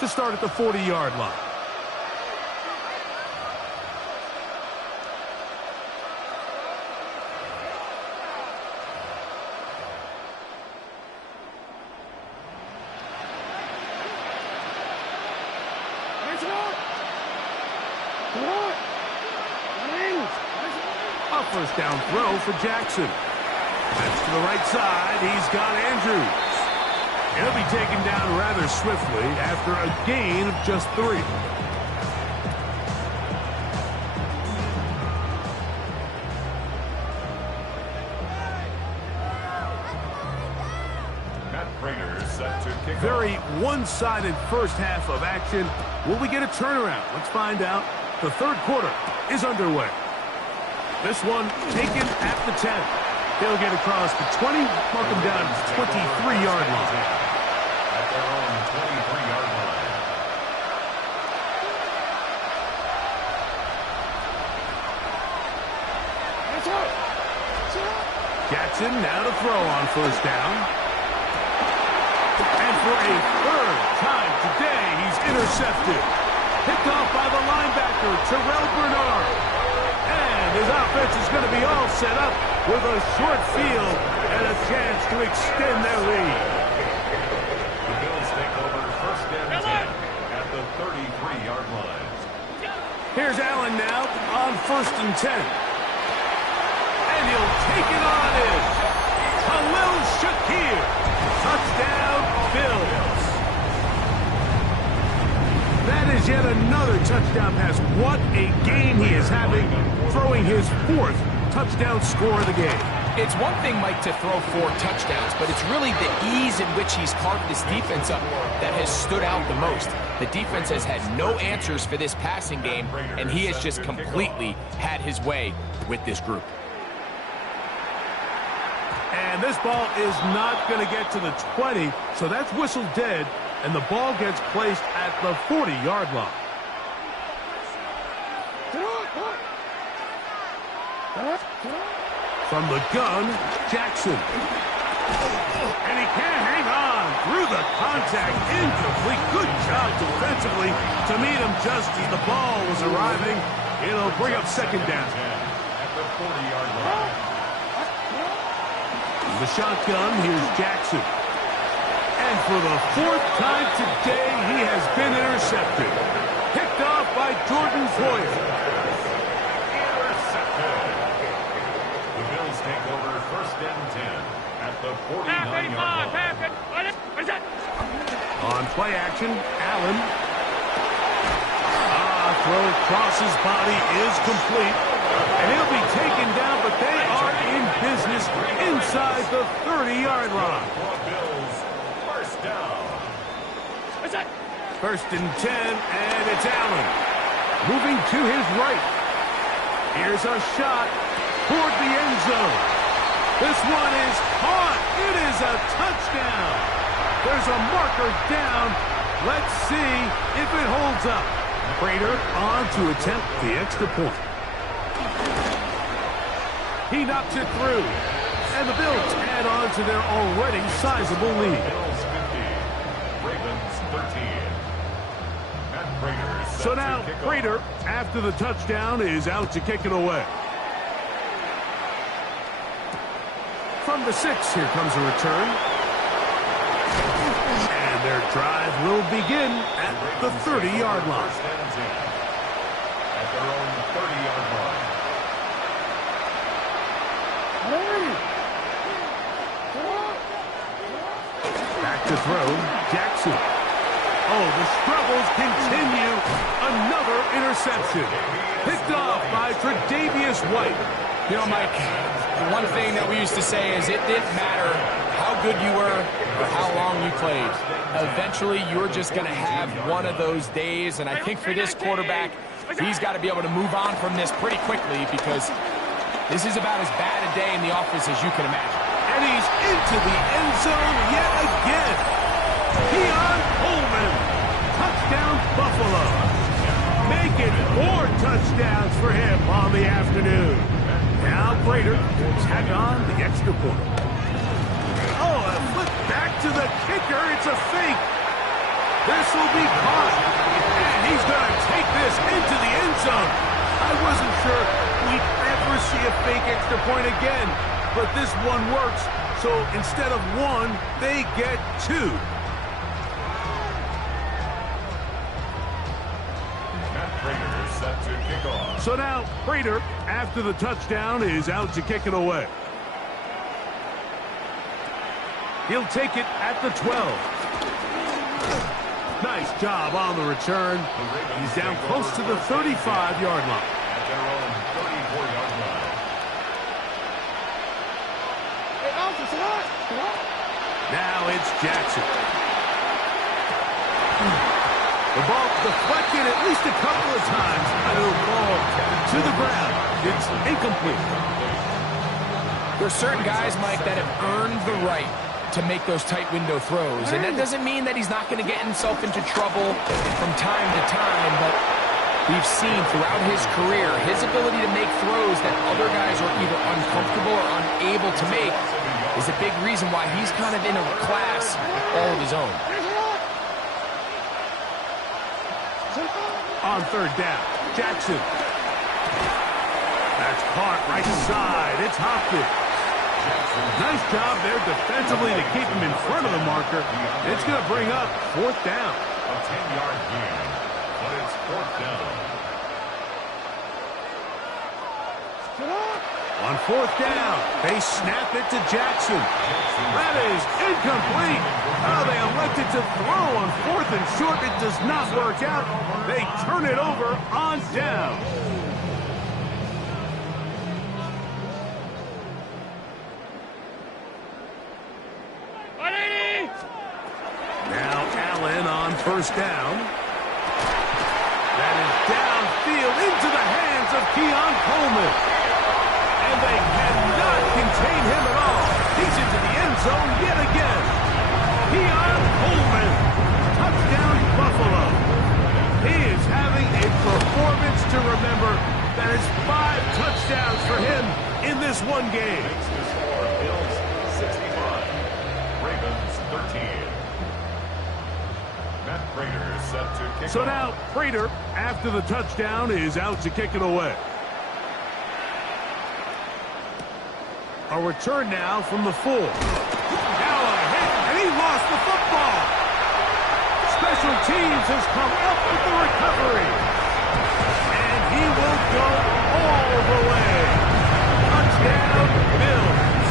to start at the 40-yard line. A first down throw for Jackson. That's to the right side. He's got Andrews. He'll be taken down rather swiftly after a gain of just 3. Very one-sided first half of action. Will we get a turnaround? Let's find out. The third quarter is underway. This one taken at the 10. They'll get across the 20, mark them down to the 23-yard line. At their own 23-yard line. Jackson now to throw on first down. And for a third time today, he's intercepted. Picked off by the linebacker, Terrell Bernard. And his offense is going to be all set up with a short field and a chance to extend their lead. The Bills take over first and 10 at the 33-yard line. Here's Allen now on first and 10. And he'll take it on in. Khalil Shakir. Touchdown, Bills. That is yet another touchdown pass. What a game he is having, throwing his 4th touchdown score of the game. It's one thing, Mike, to throw 4 touchdowns, but it's really the ease in which he's carved this defense up that has stood out the most. The defense has had no answers for this passing game, and he has just completely had his way with this group. And this ball is not going to get to the 20, so that's whistled dead, and the ball gets placed at the 40-yard line. From the gun, Jackson. And he can't hang on through the contact. Incomplete. Good job defensively to meet him just as the ball was arriving. It'll bring up second down. At the 40-yard line. The shotgun, here's Jackson. And for the 4th time today, he has been intercepted. Picked off by Jordan Poyer. Intercepted. The Bills take over first and 10 at the 49-yard line. On play action, Allen. Throw across his body is complete. And he'll be taken down, but they are in business inside the 30-yard line. Bills, first down. First and 10, and it's Allen. Moving to his right. Here's a shot toward the end zone. This one is caught. It is a touchdown. There's a marker down. Let's see if it holds up. Prater on to attempt the extra point. He knocks it through. And the Bills add on to their already sizable lead. Bills 50, Ravens 13. And Prater set So to now kick off. Prater, after the touchdown, is out to kick it away. From the 6, here comes a return. And their drive will begin at the 30-yard line. First and 10 at their own 30-yard line. Back to throw, Jackson. Oh, the struggles continue. Another interception. Picked off by Tre'Davious White. You know, Mike, the one thing that we used to say is it didn't matter how good you were or how long you played. Eventually, you're just going to have one of those days, and I think for this quarterback, he's got to be able to move on from this pretty quickly because this is about as bad a day in the office as you can imagine. And he's into the end zone yet again. Keon Coleman. Touchdown, Buffalo. Make it 4 touchdowns for him on the afternoon. Now Prater will tag on the extra point. Oh, a flip back to the kicker. It's a fake. This will be caught. And he's going to take this into the end zone. I wasn't sure we'd ever see a fake extra point again, but this one works. So instead of one, they get two. Set to kick off. So now Prater, after the touchdown, is out to kick it away. He'll take it at the 12. Nice job on the return. He's down close to the 35-yard line. At their own 34-yard line. Now it's Jackson. The ball deflected at least a couple of times. And it'll fall to the ground. It's incomplete. There's certain guys, Mike, that have earned the right to make those tight window throws. And that doesn't mean that he's not going to get himself into trouble from time to time, but we've seen throughout his career his ability to make throws that other guys are either uncomfortable or unable to make is a big reason why he's kind of in a class all of his own. On third down, Jackson. That's caught right side. It's Hopkins. Nice job there defensively to keep him in front of the marker. It's going to bring up fourth down. A 10-yard gain, but it's fourth down. On fourth down, they snap it to Jackson. That is incomplete. Oh, they elected to throw on fourth and short. It does not work out. They turn it over on down. Now Allen on first down. That is downfield into the hands of Keon Coleman. And they cannot contain him at all. He's into the end zone yet again. Keon Coleman. Touchdown, Buffalo. He is having a performance to remember. That is 5 touchdowns for him in this one game. Makes the score Bills 65, Ravens 13. Matt Prater is set to kick So off. now Prater, after the touchdown, is out to kick it away. A return now from the 4. Now a hit, and he lost the football. Special teams has come up with the recovery. And he will go all the way. Touchdown, Bills.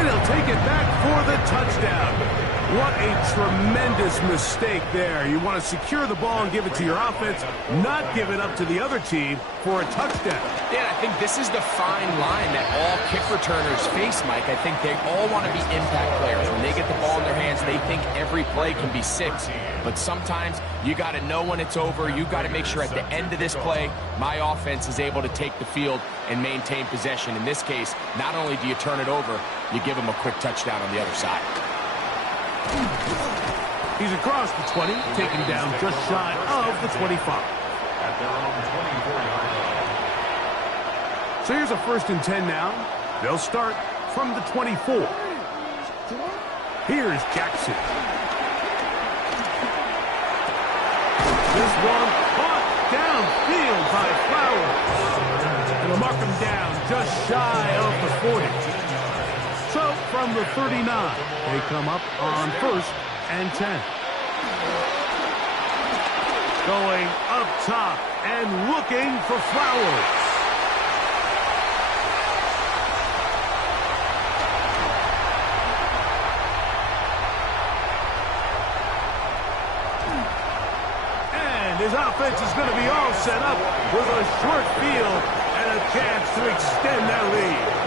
And he'll take it back for the touchdown. What a tremendous mistake there. You want to secure the ball and give it to your offense, not give it up to the other team for a touchdown. Yeah, I think this is the fine line that all kick returners face, Mike. I think they all want to be impact players. When they get the ball in their hands, they think every play can be 6. But sometimes you got to know when it's over. You got to make sure at the end of this play, my offense is able to take the field and maintain possession. In this case, not only do you turn it over, you give them a quick touchdown on the other side. He's across the 20, taken down just shy of the 25. At their own 24-yard line. So here's a 1st and 10 now. They'll start from the 24. Here's Jackson. This one caught downfield by Flowers. It'll mark him down just shy of the 40. So from the 39, they come up on 1st and 10. Going up top and looking for Flowers. And his offense is going to be all set up with a short field and a chance to extend that lead.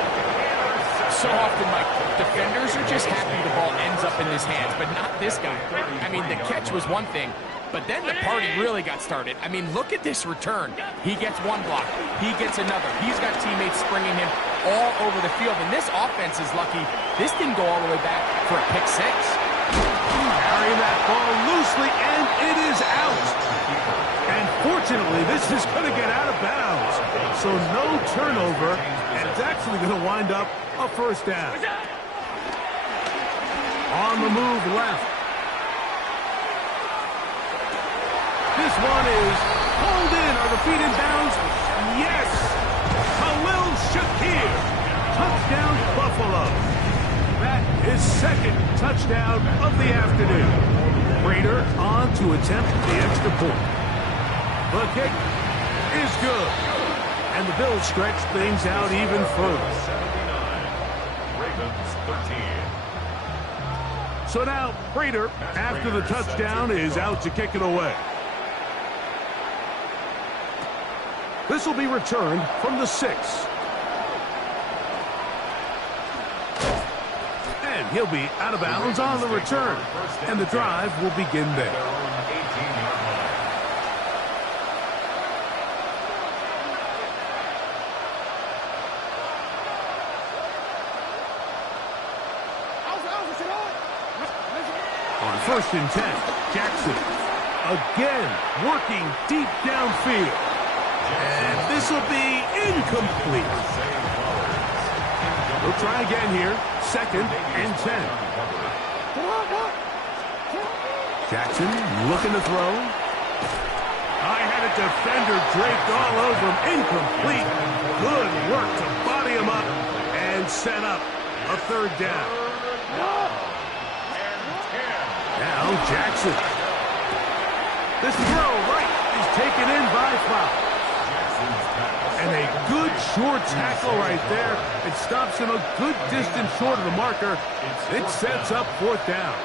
So often, Mike, defenders are just happy the ball ends up in his hands, but not this guy. I mean, the catch was one thing, but then the party really got started. I mean, look at this return. He gets one block. He gets another. He's got teammates springing him all over the field, and this offense is lucky. This didn't go all the way back for a pick 6. Carrying that ball loosely, and it is out. And fortunately, this is going to get out of bounds. So no turnover, and it's actually going to wind up a 1st down. On the move left, feet in bounds. Yes! Khalil Shakir. Touchdown, Buffalo. That is second touchdown of the afternoon. Prater on to attempt the extra point. The kick is good. And the Bills stretch things out even further. 79. Ravens 13. So now, Prater, after the touchdown, is out to kick it away. This will be returned from the 6. And he'll be out of bounds on the return. And the drive will begin there. On 1st and 10, Jackson again working deep downfield. And this will be incomplete. We'll try again here. 2nd and 10. Jackson looking to throw. I had a defender draped all over him. Incomplete. Good work to body him up and set up a 3rd down. Now Jackson. This throw right is taken in by Fowl. And a good short tackle right there. It stops him a good distance short of the marker. It sets up 4th down.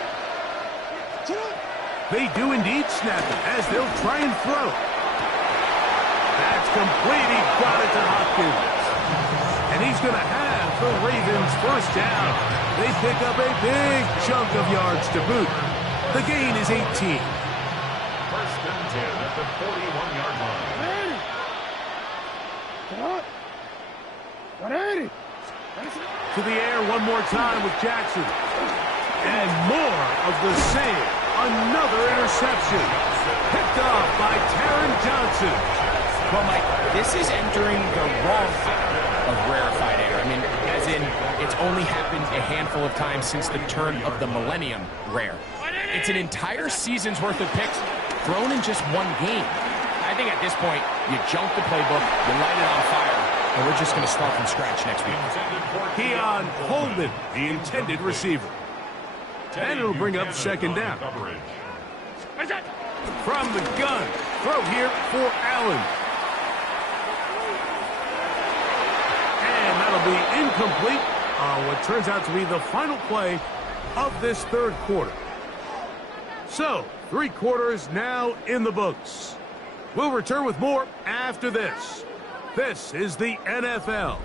They do indeed snap it as they'll try and throw. That's complete. He got it to Hopkins. And he's going to have the Ravens 1st down. They pick up a big chunk of yards to boot. The gain is 18. 1st and 10 at the 41-yard line. To the air one more time with Jackson. And more of the same. Another interception. Picked off by Taron Johnson. Well, Mike, this is entering the wrong of rarefied air. I mean, as in, it's only happened a handful of times since the turn of the millennium rare. It's an entire season's worth of picks thrown in just one game. I think at this point, you junk the playbook, you light it on fire, and we're just going to start from scratch next week. Keon Coleman, the intended receiver. And it'll bring up 2nd down. From the gun, throw here for Allen. And that'll be incomplete on what turns out to be the final play of this 3rd quarter. So, 3 quarters now in the books. We'll return with more after this. This is the NFL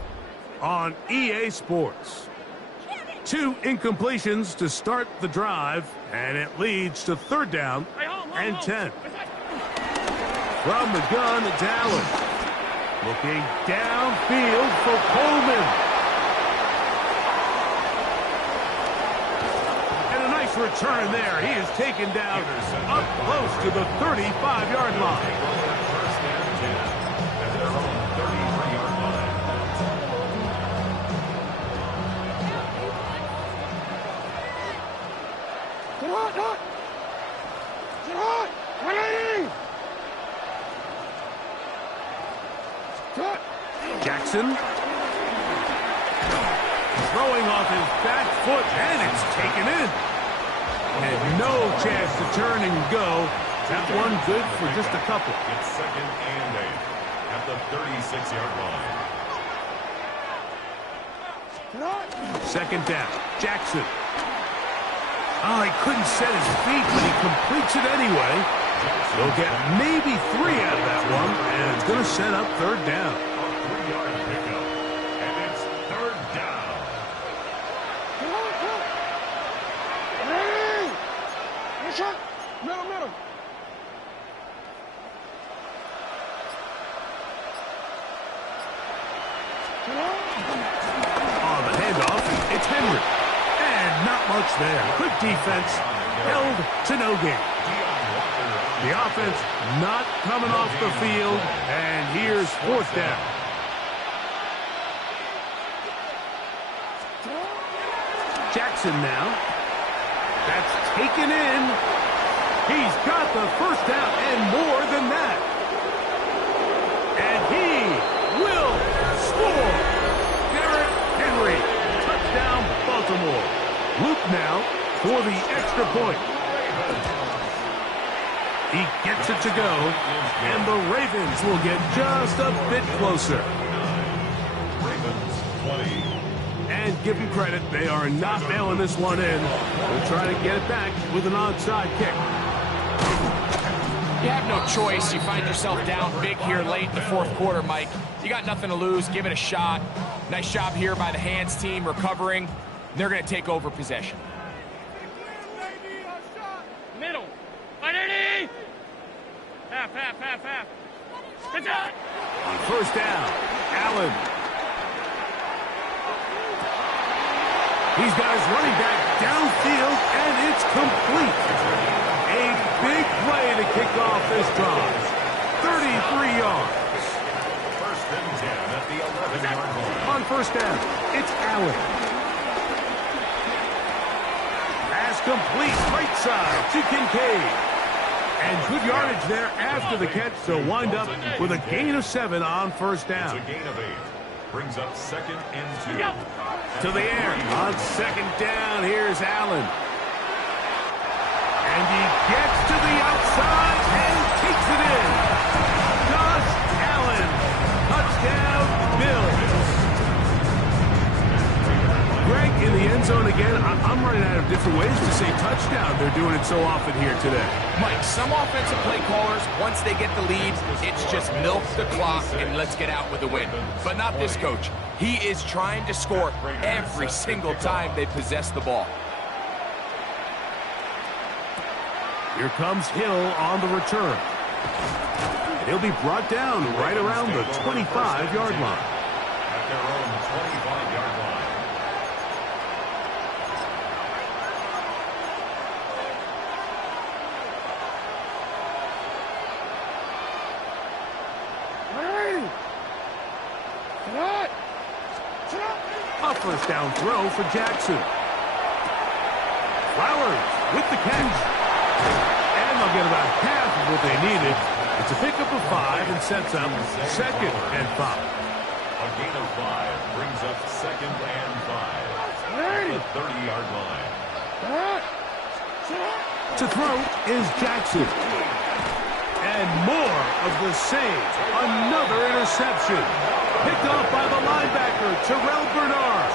on EA Sports. 2 incompletions to start the drive, and it leads to 3rd down and 10. From the gun, it's Allen. Looking downfield for Coleman. And a nice return there. He is taken down up close to the 35-yard line. 1st and 10 at their own 33-yard line. Jackson throwing off his back foot, and it's taken in. And no chance to turn and go. That one good for just a couple. It's 2nd and 8 at the 36-yard line. 2nd down. Jackson. Oh, he couldn't set his feet, but he completes it anyway. They'll get maybe 3 out of that one, and it's going to set up 3rd down. A 3-yard pickup, and it's 3rd down. Middle. On the handoff, it's Henry. And not much there. Good defense. Held to no gain. The offense not coming off the field. And here's 4th down. Jackson now. That's taken in. He's got the 1st down and more than that. Baltimore. Luke now for the extra point. He gets it to go, and the Ravens will get just a bit closer. Ravens 20. And give them credit, they are not mailing this one in. They'll try to get it back with an onside kick. You have no choice. You find yourself down big here late in the fourth quarter, Mike. You got nothing to lose. Give it a shot. Nice job here by the hands team recovering. They're going to take over possession. Middle. Underneath. Half. Good job. On first down, Allen. He's got his running back downfield, and it's complete. A big play to kick off this drive. 33 yards. First and 10 at the 11-yard line. On first down, it's Allen. Pass complete, right side to Kincaid. And good yardage there after the catch to wind up with a gain of 7 on first down. It's a gain of 8. Brings up second and 2. To the air on second down. Here's Allen. And he gets to the outside and takes it in. Josh Allen. Touchdown, Bills. Greg, in the end zone again. I'm running out of different ways to say touchdown. They're doing it so often here today. Mike, some offensive play callers, once they get the lead, it's just milk the clock and let's get out with a win. But not this coach. He is trying to score every single time they possess the ball. Here comes Hill on the return. And he'll be brought down right around the 25-yard line. At their own 25-yard line. A first down throw for Jackson. Flowers with the catch. And they'll get about half of what they needed. It's a pickup of 5 and sets up second and 5. A gain of 5 brings up second and 5. At the 30-yard line. To throw is Jackson. And more of the same. Another interception. Picked off by the linebacker, Terrell Bernard.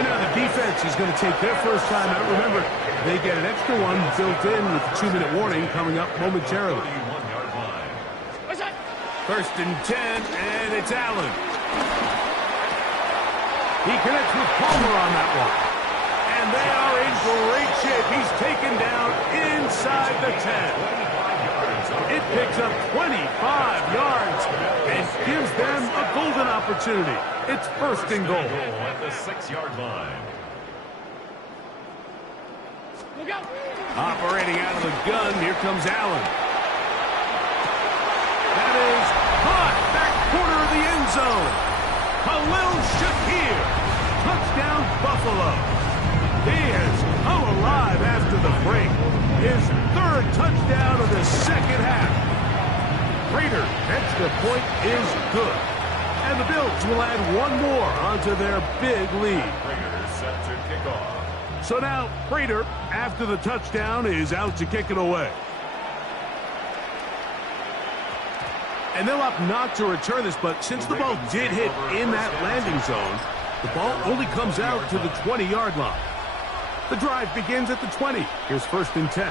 And now the defense is going to take their first time out. Remember, they get an extra one built in with the 2-minute warning coming up momentarily. 31-yard line. First and 10, and it's Allen. He connects with Palmer on that one. And they are in great shape. He's taken down inside the 10. It picks up 25 yards and gives them a golden opportunity. It's first and goal. At the 6-yard line. Operating out of the gun, here comes Allen. That is caught back corner of the end zone. Khalil Shakir. Touchdown, Buffalo. He has come alive after the break. His third touchdown of the second half. Prater, extra point is good. And the Bills will add one more onto their big lead. Prater set to kick off. So now Prater, after the touchdown, is out to kick it away. And they'll opt not to return this, but since the ball did hit in that landing zone, the ball only comes out to the 20-yard line. The drive begins at the 20. Here's first and 10.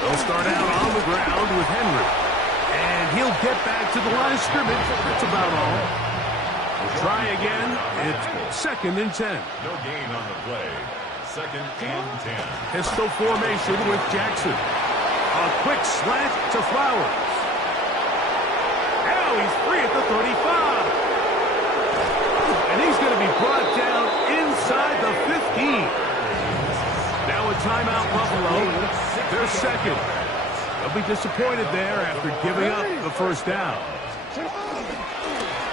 They'll start out on the ground with Henry. And he'll get back to the line of scrimmage. That's about all. We'll try again. It's second and 10. No gain on the play. Second and 10. Pistol formation with Jackson. A quick slant to Flowers. Now he's free at the 35. And he's going to be brought down inside the 15. Now a timeout, Buffalo. They're second. They'll be disappointed there after giving up the first down.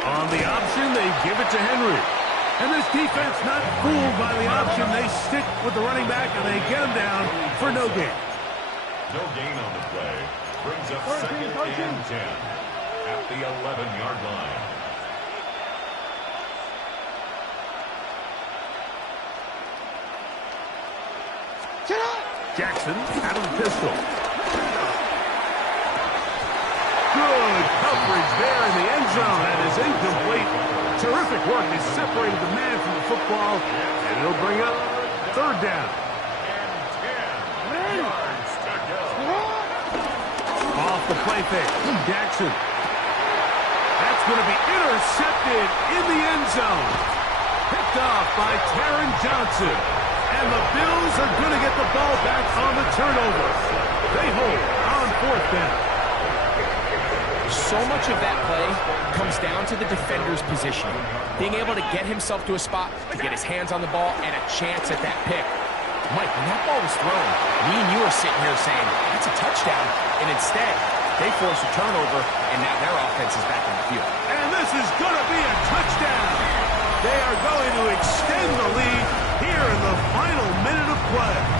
On the option, they give it to Henry. And this defense, not fooled by the option, they stick with the running back and they get him down for no gain. No gain on the play. Brings up second and 10. at the 11-yard line. Jackson out of the pistol. Good coverage there in the end zone. That is incomplete. Terrific work. They separated the man from the football, and it'll bring up third down. Off the play fake. Jackson. That's going to be intercepted in the end zone. Picked off by Taron Johnson. And the Bills are going to get the ball back on the turnover. They hold on fourth down. So much of that play comes down to the defender's position. Being able to get himself to a spot, to get his hands on the ball, and a chance at that pick. Mike, when that ball was thrown, me and you are sitting here saying, that's a touchdown. And instead, they force a turnover, and now their offense is back on the field. And this is going to be a touchdown. They are going to extend the lead here in the final minute of play.